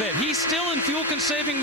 bit. He's still in fuel-saving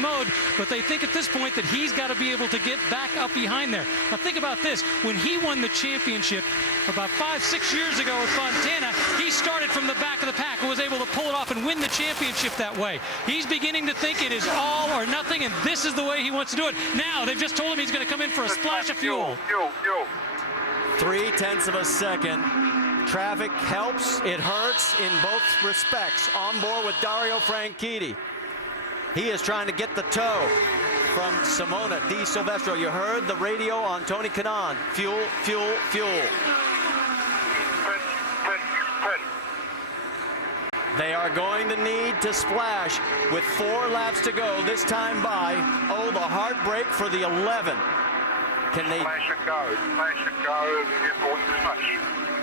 mode, but they think at this point that he's got to be able to get back up behind there. Now think about this. When he won the championship about 5-6 years ago at Fontana, he started from the back of the pack and was able to pull it off and win the championship that way. He's beginning to think it is all or nothing, and this is the way he wants to do it. Now they've just told him he's going to come in for a splash of fuel. 0.3 of a second. Traffic helps, it hurts in both respects. On board with Dario Franchitti. He is trying to get the tow from Simona Di Silvestro. You heard the radio on Tony Kanaan. Fuel, fuel, fuel. They are going to need to splash with 4 laps to go. This time by, oh, the heartbreak for the 11. Can they? Flash and go, flash and go.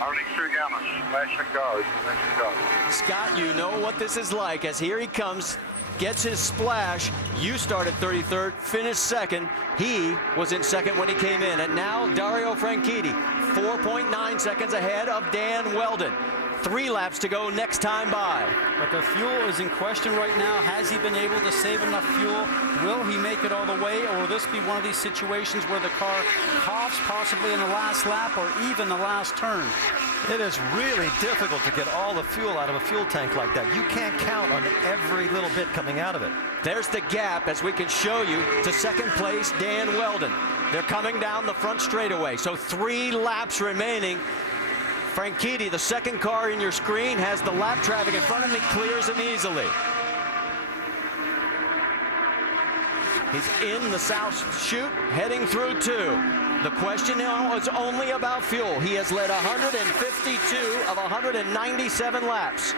Only 2 gallons. Flash and go, flash and go. Scott, you know what this is like, as here he comes, gets his splash. You started 33rd, finished second. He was in second when he came in. And now Dario Franchitti, 4.9 seconds ahead of Dan Weldon. 3 laps to go next time by. But the fuel is in question right now. Has he been able to save enough fuel? Will he make it all the way, or will this be one of these situations where the car coughs possibly in the last lap or even the last turn? It is really difficult to get all the fuel out of a fuel tank like that. You can't count on every little bit coming out of it. There's the gap, as we can show you, to second place Dan Weldon. They're coming down the front straightaway, so 3 laps remaining. Franchitti, the second car in your screen, has the lap traffic in front of me, clears him easily. He's in the South Chute, heading through 2. The question now is only about fuel. He has led 152 of 197 laps.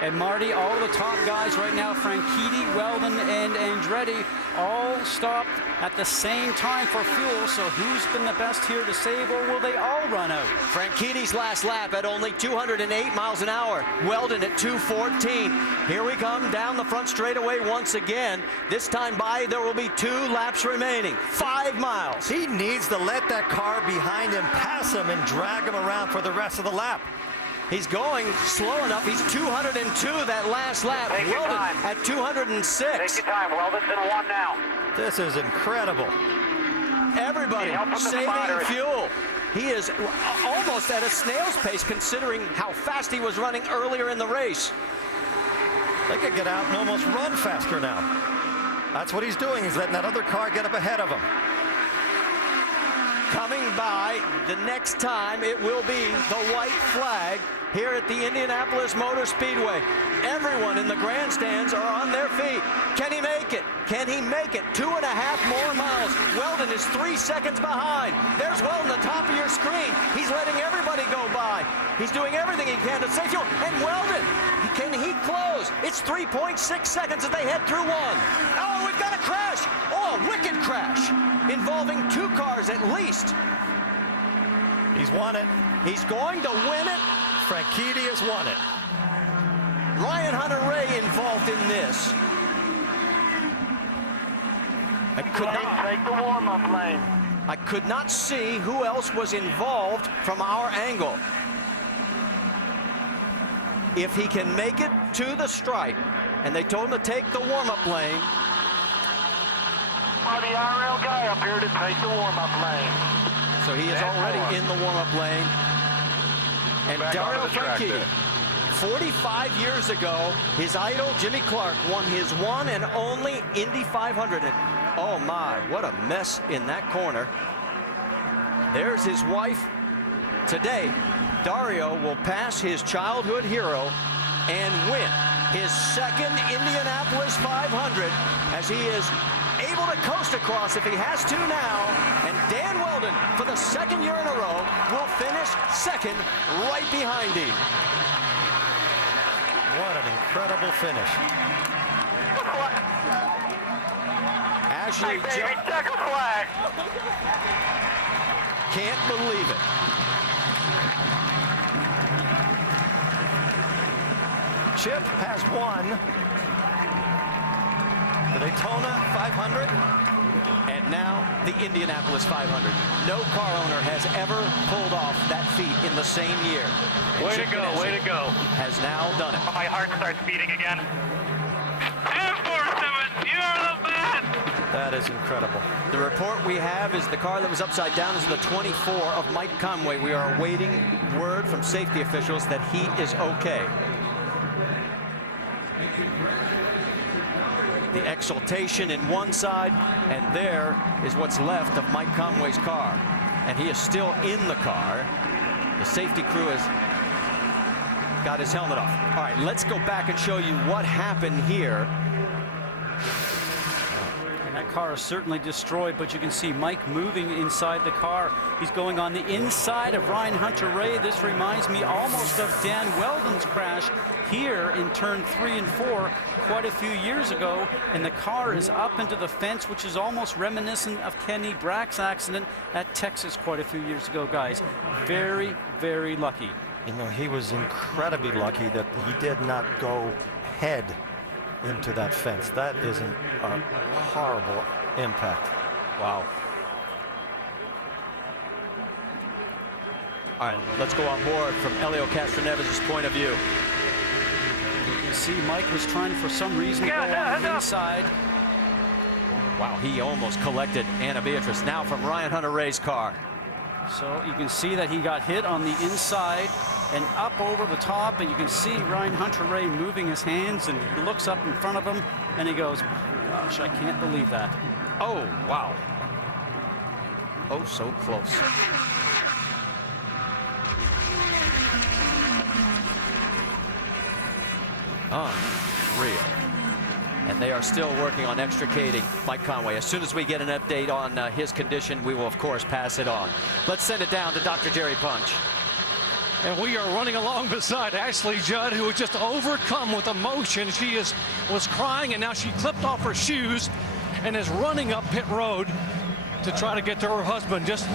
And Marty, all the top guys right now, Franchitti, Weldon, and Andretti, all stopped at the same time for fuel. So who's been the best here to save, or will they all run out? Franchitti's last lap at only 208 miles an hour. Weldon at 214. Here we come down the front straightaway once again. This time by, there will be 2 laps remaining. 5 miles. He needs to let that car behind him pass him and drag him around for the rest of the lap. He's going slow enough. He's 202 that last lap. Weldon at 206. Take your time. Weldon's in 1 now. This is incredible. Everybody saving fuel. He is almost at a snail's pace considering how fast he was running earlier in the race. They could get out and almost run faster now. That's what he's doing. He's letting that other car get up ahead of him. Coming by the next time, it will be the white flag here at the Indianapolis Motor Speedway. Everyone in the grandstands are on their feet. Can he make it? Can he make it? 2.5 more miles. Weldon is 3 seconds behind. There's Weldon, the top of your screen. He's letting everybody go by. He's doing everything he can to save fuel. And Weldon, can he close? It's 3.6 seconds as they head through 1. Oh, we've got a crash. Oh, a wicked crash involving 2 cars at least. He's won it. He's going to win it. Franchitti has won it. Ryan Hunter-Ray involved in this. I could not see who else was involved from our angle. If he can make it to the stripe, and they told him to take the warm-up lane. The IRL guy up here to take the warm-up lane. So he is already in the warm-up lane. And Dario Franchitti, 45 years ago, his idol Jimmy Clark won his one and only Indy 500. And oh my, what a mess in that corner. There's his wife. Today, Dario will pass his childhood hero and win his second Indianapolis 500 as he is able to coast across if he has to now. And Dan Weldon, for the 2nd year in a row, will finish second right behind him. What an incredible finish. Ashley Second flag. Can't believe it. Chip has won the Daytona 500. And now the Indianapolis 500. No car owner has ever pulled off that feat in the same year. And Way to go, way to go. Has now done it. My heart starts beating again. That is incredible. The report we have is the car that was upside down is the 24 of Mike Conway. We are awaiting word from safety officials that he is okay. The exultation in one side, and there is what's left of Mike Conway's car. And he is still in the car. The safety crew has got his helmet off. All right, let's go back and show you what happened here. That car is certainly destroyed, but you can see Mike moving inside the car. He's going on the inside of Ryan Hunter-Reay. This reminds me almost of Dan Weldon's crash here in turn 3 and 4 quite a few years ago, and the car is up into the fence, which is almost reminiscent of Kenny Brack's accident at Texas quite a few years ago, guys. Very, very lucky. You know, he was incredibly lucky that he did not go head into that fence. That is a horrible impact. Wow. All right, let's go on board from Elio Castroneves' point of view. You can see Mike was trying for some reason to go on the inside. Wow, he almost collected Anna Beatrice. Now from Ryan Hunter-Reay's car. So you can see that he got hit on the inside and up over the top, and you can see Ryan Hunter-Reay moving his hands, and he looks up in front of him and he goes, gosh, I can't believe that. Oh, wow. Oh, so close. Unreal. And they are still working on extricating Mike Conway. As soon as we get an update on his condition, we will, of course, pass it on. Let's send it down to Dr. Jerry Punch. And we are running along beside Ashley Judd, who was just overcome with emotion. She was crying, and now she clipped off her shoes and is running up pit road to try to get to her husband. Just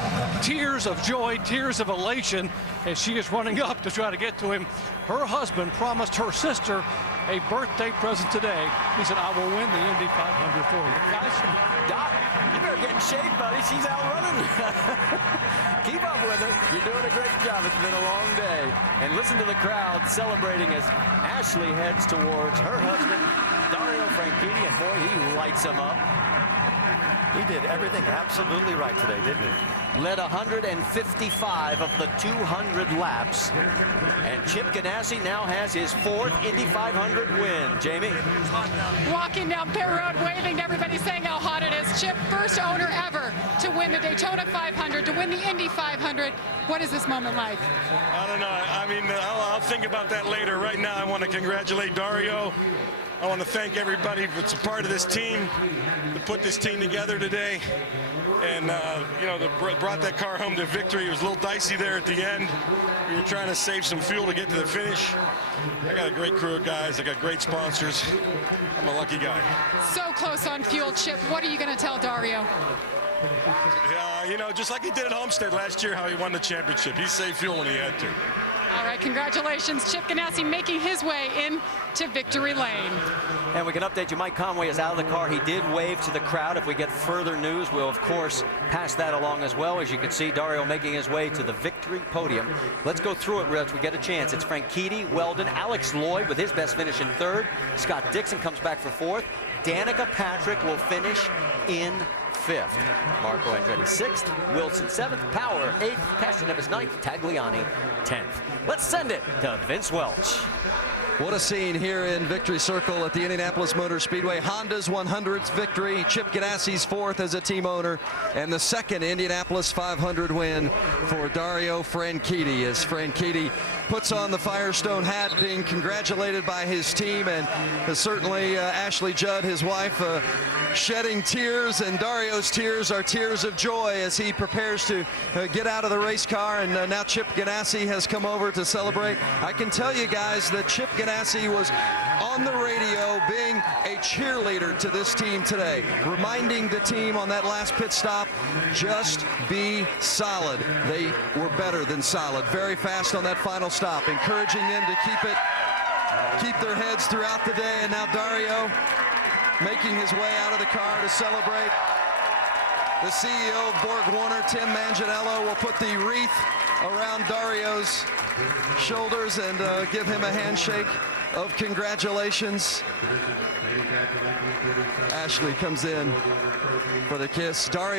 tears of joy, tears of elation as she is running up to try to get to him. Her husband promised her sister a birthday present today. He said, I will win the Indy 500 for you. Guys, Doc, you better get in shape, buddy. She's out running. Keep up with her. You're doing a great job. It's been a long day. And listen to the crowd celebrating as Ashley heads towards her husband, Dario Franchitti, and boy, he lights him up. He did everything absolutely right today, didn't he? Led 155 of the 200 laps. And Chip Ganassi now has his 4th Indy 500 win. Jamie? Walking down pit road, waving to everybody, saying how hot it is. Chip, first owner ever to win the Daytona 500, to win the Indy 500. What is this moment like? I don't know. I mean, I'll think about that later. Right now, I want to congratulate Dario. I want to thank everybody that's a part of this team to put this team together today. And, you know, brought that car home to victory. It was a little dicey there at the end. We were trying to save some fuel to get to the finish. I got a great crew of guys. I got great sponsors. I'm a lucky guy. So close on fuel, Chip. What are you going to tell Dario? You know, just like he did at Homestead last year, how he won the championship. He saved fuel when he had to. All right, congratulations. Chip Ganassi making his way into victory lane. And we can update you, Mike Conway is out of the car. He did wave to the crowd. If we get further news, we'll, of course, pass that along as well. As you can see, Dario making his way to the victory podium. Let's go through it as we get a chance. It's Franchitti, Weldon, Alex Lloyd with his best finish in 3rd. Scott Dixon comes back for 4th. Danica Patrick will finish in 5th. Marco Andretti 6th, Wilson 7th, Power 8th, Castroneves 9th, Tagliani 10th. Let's send it to Vince Welch. What a scene here in Victory Circle at the Indianapolis Motor Speedway. Honda's 100th victory, Chip Ganassi's 4th as a team owner, and the 2nd Indianapolis 500 win for Dario Franchitti, as Franchitti puts on the Firestone hat, being congratulated by his team, and certainly Ashley Judd, his wife, shedding tears, and Dario's tears are tears of joy as he prepares to get out of the race car, and now Chip Ganassi has come over to celebrate. I can tell you guys that Chip Ganassi was on the radio being a cheerleader to this team today, reminding the team on that last pit stop, just be solid. They were better than solid, very fast on that final stop, encouraging them to keep their heads throughout the day. And now Dario making his way out of the car to celebrate. The CEO of Borg Warner, Tim Manganiello, will put the wreath around Dario's shoulders and give him a handshake of congratulations. Ashley comes in for the kiss. Dario